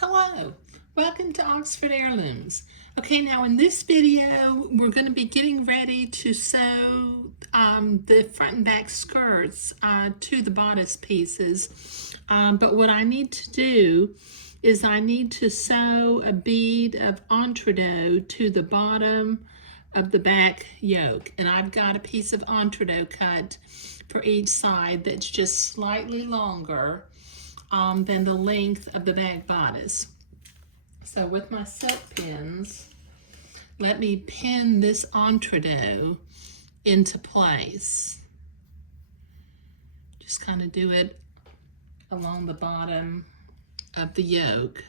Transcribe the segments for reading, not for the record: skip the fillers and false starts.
Hello, welcome to Oxford Heirlooms. Okay, now in this video, we're going to be getting ready to sew the front and back skirts to the bodice pieces. But what I need to do is I need to sew a bead of entredot to the bottom of the back yoke. And I've got a piece of entredot cut for each side that's just slightly longer than the length of the back bodice. So with my silk pins, let me pin this entredot into place. Just kind of do it along the bottom of the yoke,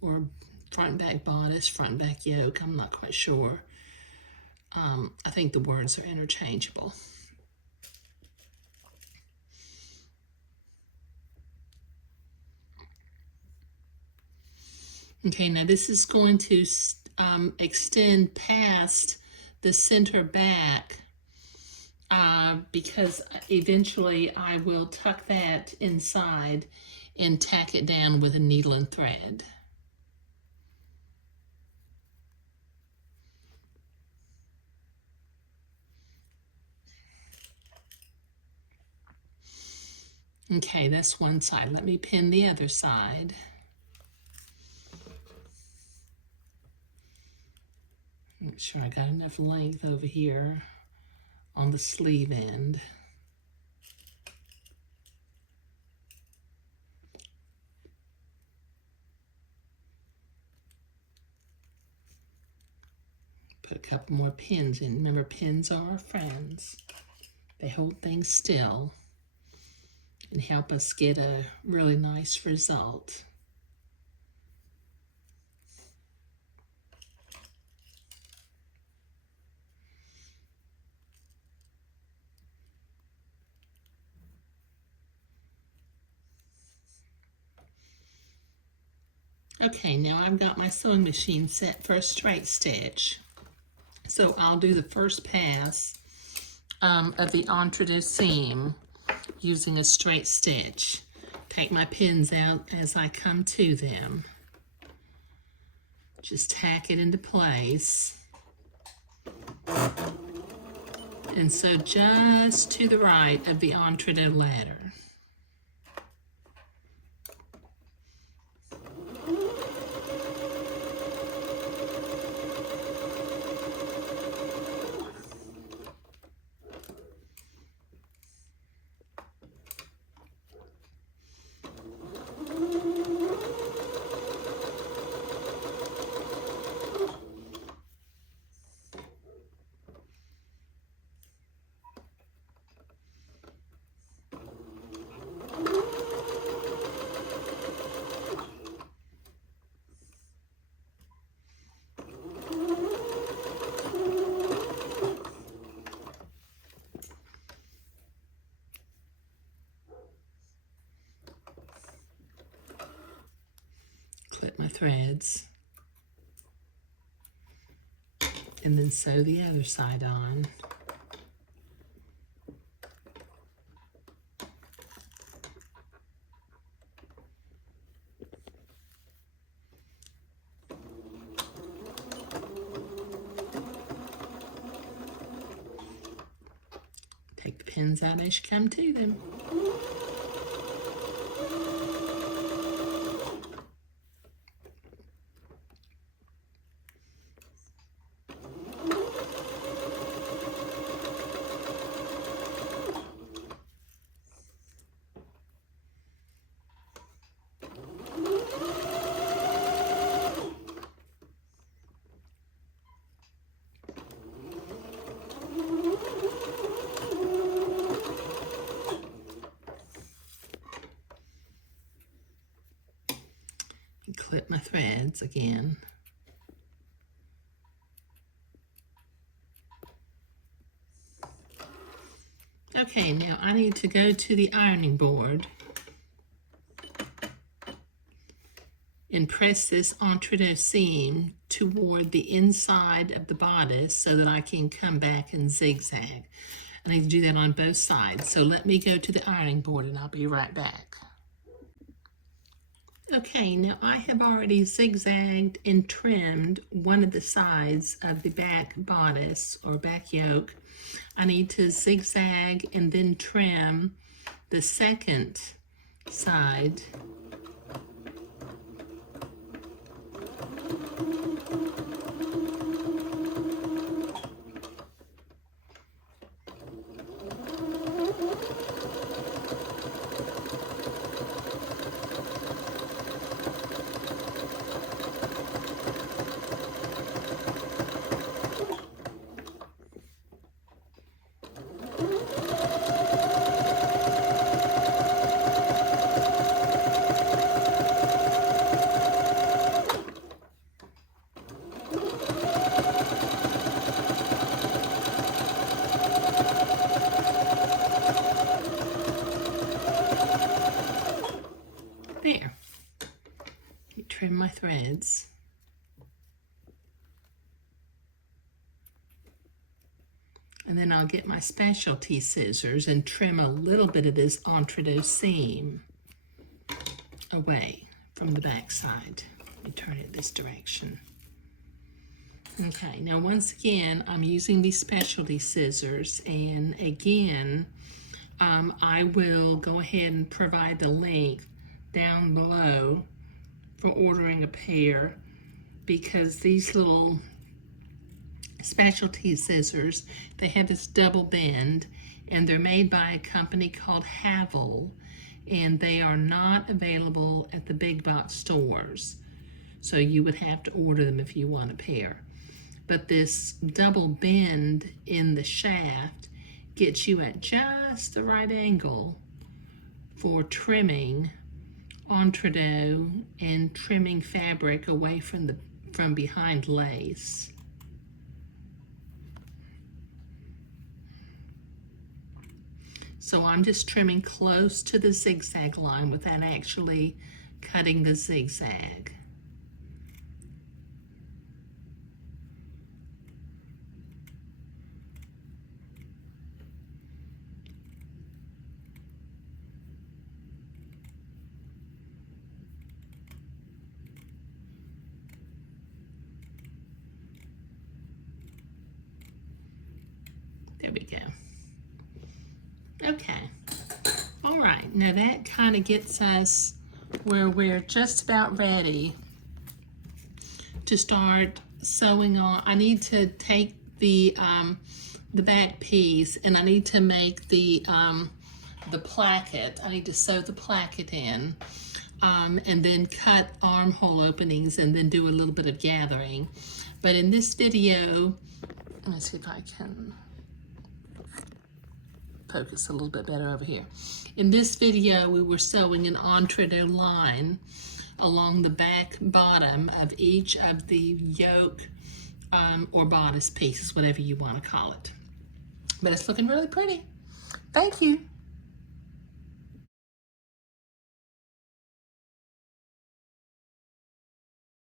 or front back bodice, front back yoke, I'm not quite sure. I think the words are interchangeable. Okay, now this is going to extend past the center back because eventually I will tuck that inside and tack it down with a needle and thread. Okay, that's one side. Let me pin the other side. Make sure I got enough length over here on the sleeve end. Put a couple more pins in. Remember, pins are our friends. They hold things still and help us get a really nice result. Okay, now I've got my sewing machine set for a straight stitch. So I'll do the first pass of the entredot seam using a straight stitch. Take my pins out as I come to them. Just tack it into place. And sew just to the right of the entredot ladder. Clip my threads, and then sew the other side on. Take the pins out as you come to them. Clip my threads again. Okay, now I need to go to the ironing board and press this entredot seam toward the inside of the bodice so that I can come back and zigzag. I need to do that on both sides. So let me go to the ironing board and I'll be right back. Okay, now I have already zigzagged and trimmed one of the sides of the back bodice or back yoke. I need to zigzag and then trim the second side. There. Trim my threads. And then I'll get my specialty scissors and trim a little bit of this entre-deux seam away from the back side. Let me turn it this direction. Okay, now once again, I'm using these specialty scissors, and again, I will go ahead and provide the link down below for ordering a pair, because these little specialty scissors, they have this double bend, and they're made by a company called Havel, and they are not available at the big box stores. So you would have to order them if you want a pair. But this double bend in the shaft gets you at just the right angle for trimming entre-deux and trimming fabric away from behind lace. So I'm just trimming close to the zigzag line without actually cutting the zigzag. There we go. Okay. All right. Now that kind of gets us where we're just about ready to start sewing on. I need to take the back piece, and I need to make the placket. I need to sew the placket in, and then cut armhole openings, and then do a little bit of gathering. But in this video, let me see if I can focus a little bit better over here. In this video, we were sewing an entre-deux line along the back bottom of each of the yoke or bodice pieces, whatever you want to call it. But it's looking really pretty. Thank you.